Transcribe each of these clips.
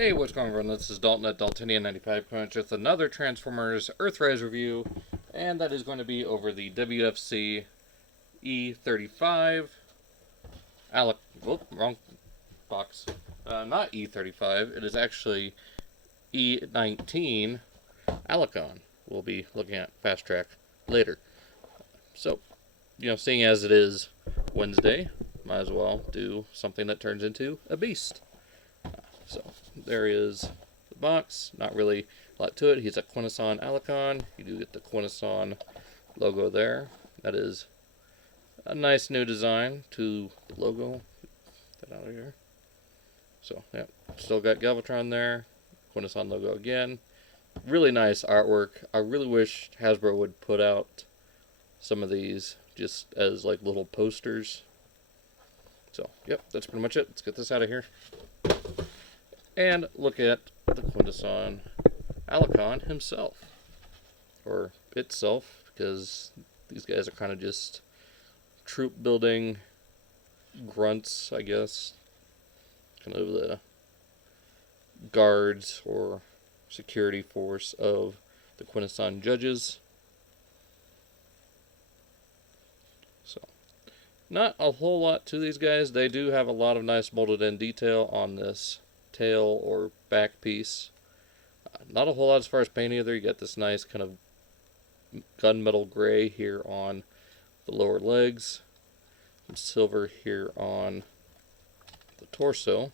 Hey, what's going on? This is Dalton at Daltonian95 Punch with another Transformers Earthrise review, and that is going to be over the WFC E35 wrong box. Not E35, it is actually E-19 Allicon. We'll be looking at Fast Track later. So, seeing as it is Wednesday, might as well do something that turns into a beast. So there is the box. Not really a lot to it. He's a Quintesson Allicon. You do get the Quintesson logo there. That is a nice new design to the logo. Get that out of here. So yeah, still got Galvatron there. Quintesson logo again. Really nice artwork. I really wish Hasbro would put out some of these just as like little posters. So yep, that's pretty much it. Let's get this out of here and look at the Quintesson Allicon himself, or itself, because these guys are kind of just troop building grunts, I guess, kind of the guards or security force of the Quintesson judges. So, not a whole lot to these guys. They do have a lot of nice molded in detail on this tail or back piece. Not a whole lot as far as paint either. You got this nice kind of gunmetal gray here on the lower legs, some silver here on the torso,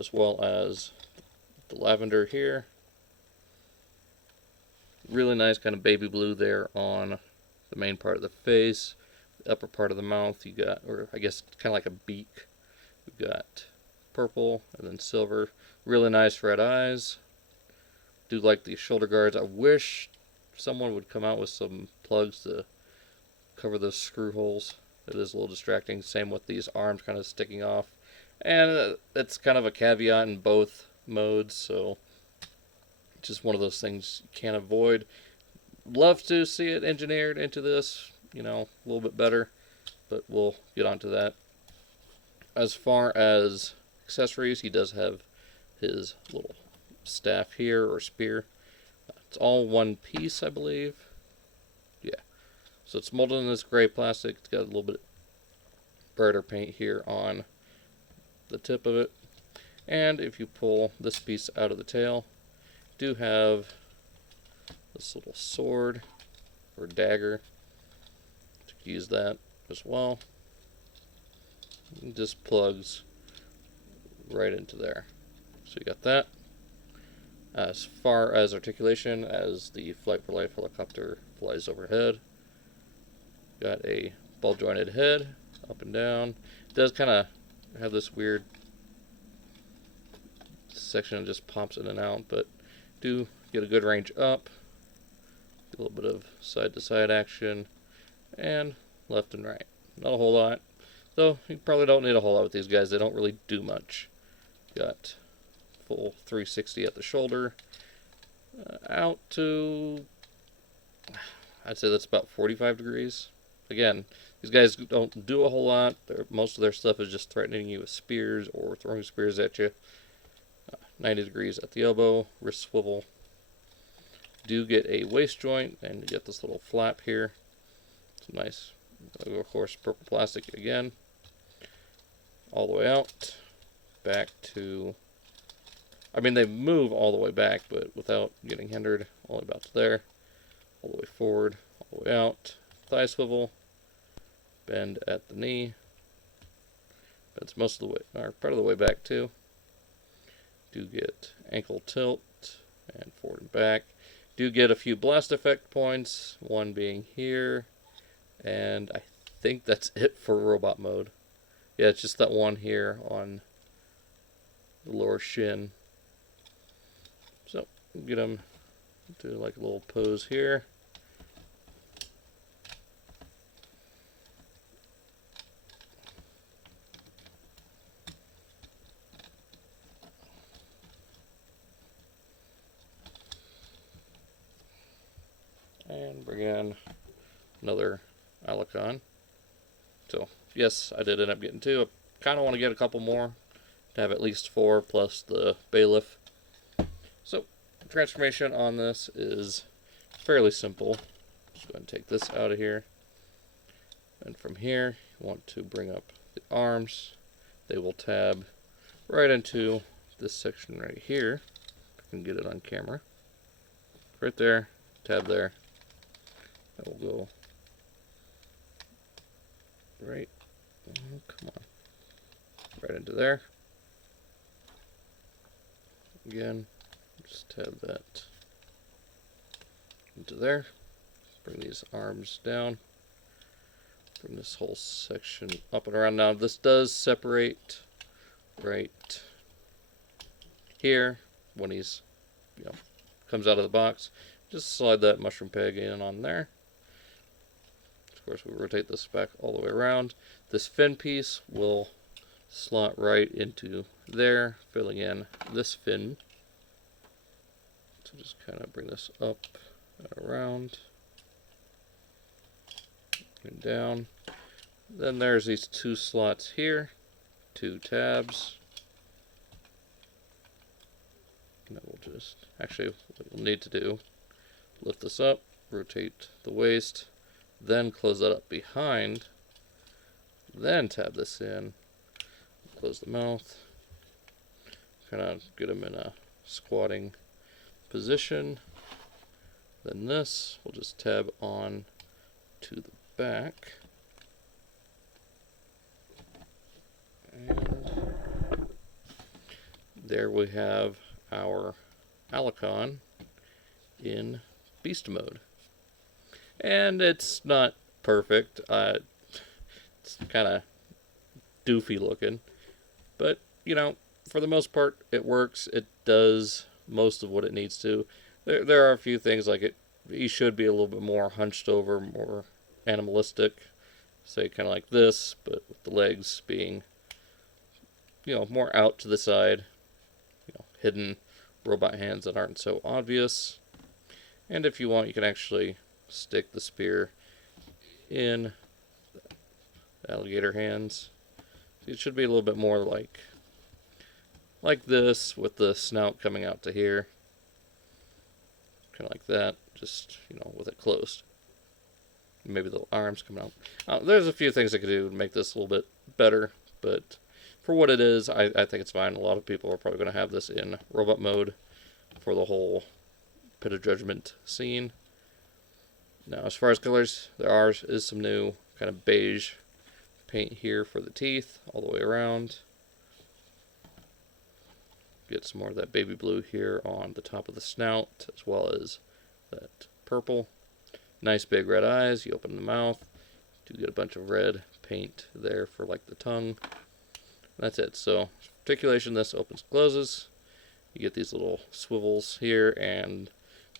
as well as the lavender here. Really nice kind of baby blue there on the main part of the face. The upper part of the mouth you got, or I guess kind of like a beak. We've got purple and then silver. Really nice red eyes. Do like the shoulder guards. I wish someone would come out with some plugs to cover those screw holes. It is a little distracting. Same with these arms kind of sticking off. And it's kind of a caveat in both modes, so just one of those things you can't avoid. Love to see it engineered into this, a little bit better, but we'll get onto that. As far as accessories, he does have his little staff here, or spear. It's all one piece, I believe. Yeah. So it's molded in this gray plastic. It's got a little bit brighter paint here on the tip of it. And if you pull this piece out of the tail, you do have this little sword or dagger. You can use that as well. It just plugs right into there. So you got that. As far as articulation, as the Flight for Life helicopter flies overhead, got a ball jointed head up and down. It does kind of have this weird section that just pops in and out, but do get a good range up. A little bit of side to side action and left and right. Not a whole lot, though. You probably don't need a whole lot with these guys. They don't really do much. Got full 360 at the shoulder, out to, I'd say that's about 45 degrees. Again, these guys don't do a whole lot. Most of their stuff is just threatening you with spears or throwing spears at you. 90 degrees at the elbow, wrist swivel. Do get a waist joint, and you get this little flap here. It's nice, of course, purple plastic again. All the way out. Back to, they move all the way back, but without getting hindered. Only about to there. All the way forward, all the way out. Thigh swivel. Bend at the knee. Bends most of the way, or part of the way back too. Do get ankle tilt and forward and back. Do get a few blast effect points, one being here, and I think that's it for robot mode. Yeah, it's just that one here on the lower shin. So get them to like a little pose here. And bring in another Allicon. So yes, I did end up getting two. I kind of want to get a couple more, to have at least 4 plus the bailiff. So transformation on this is fairly simple. Just go ahead and take this out of here. And from here, you want to bring up the arms. They will tab right into this section right here. I can get it on camera. Right there, tab there. That will go right, oh, come on, right into there. Again, just tab that into there. Bring these arms down. Bring this whole section up and around. Now this does separate right here when he's, comes out of the box. Just slide that mushroom peg in on there. Of course, we rotate this back all the way around. This fin piece will slot right into there, filling in this fin. So just kind of bring this up and around and down. Then there's these 2 slots here, 2 tabs. And we'll just, actually, what we'll need to do, lift this up, rotate the waist, then close that up behind, then tab this in, close the mouth, kind of get them in a squatting position. Then this, we'll just tab on to the back. And there we have our Allicon in beast mode. And it's not perfect. It's kind of doofy looking. But, for the most part, it works. It does most of what it needs to. There are a few things like he should be a little bit more hunched over, more animalistic. Say kind of like this, but with the legs being, more out to the side. Hidden robot hands that aren't so obvious. And if you want, you can actually stick the spear in the alligator hands. So it should be a little bit more like this, with the snout coming out to here. Kind of like that, just, with it closed. Maybe the arms coming out. There's a few things I could do to make this a little bit better, but for what it is, I think it's fine. A lot of people are probably going to have this in robot mode for the whole Pit of Judgment scene. Now, as far as colors, there is some new kind of beige paint here for the teeth, all the way around. Get some more of that baby blue here on the top of the snout, as well as that purple. Nice big red eyes. You open the mouth, do get a bunch of red paint there for like the tongue. That's it. So articulation, this opens, closes. You get these little swivels here, and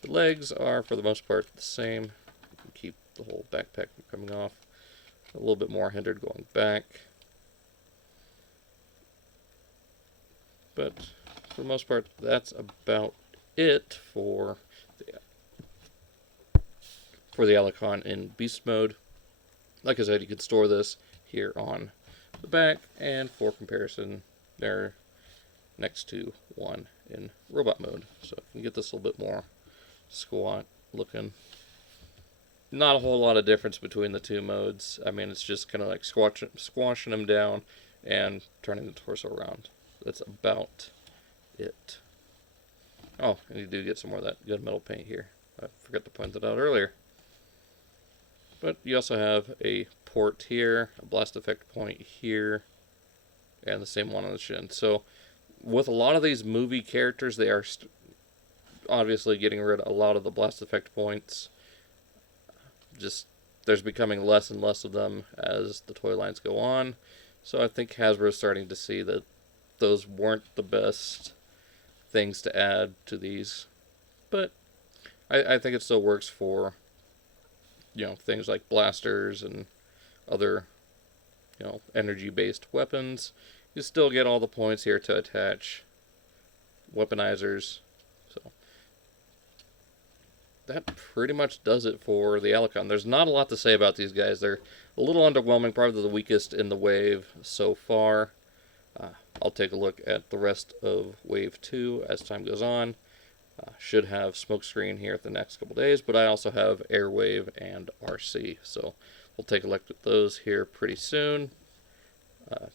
the legs are for the most part the same. You can keep the whole backpack from coming off. A little bit more hindered going back, but for the most part, that's about it for the Allicon in beast mode. Like I said, you could store this here on the back, and for comparison, they're next to one in robot mode. So you can get this a little bit more squat looking. Not a whole lot of difference between the two modes. I mean, it's just kind of like squashing them down and turning the torso around. That's about it. Oh, and you do get some more of that good metal paint here. I forgot to point that out earlier. But you also have a port here, a blast effect point here, and the same one on the shin. So with a lot of these movie characters, they are obviously getting rid of a lot of the blast effect points. Just there's becoming less and less of them as the toy lines go on. So I think Hasbro is starting to see that those weren't the best things to add to these. But I think it still works for, things like blasters and other, energy-based weapons. You still get all the points here to attach weaponizers. So that pretty much does it for the Allicon. There's not a lot to say about these guys. They're a little underwhelming, probably the weakest in the wave so far. I'll take a look at the rest of Wave 2 as time goes on. Should have Smokescreen here at the next couple days, but I also have Airwave and RC, so we'll take a look at those here pretty soon.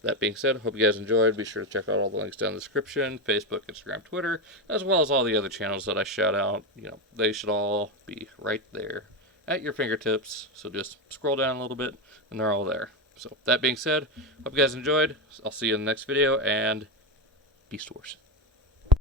That being said, hope you guys enjoyed. Be sure to check out all the links down in the description, Facebook, Instagram, Twitter, as well as all the other channels that I shout out. They should all be right there at your fingertips. So just scroll down a little bit, and they're all there. So that being said, hope you guys enjoyed. I'll see you in the next video, and Beast Wars.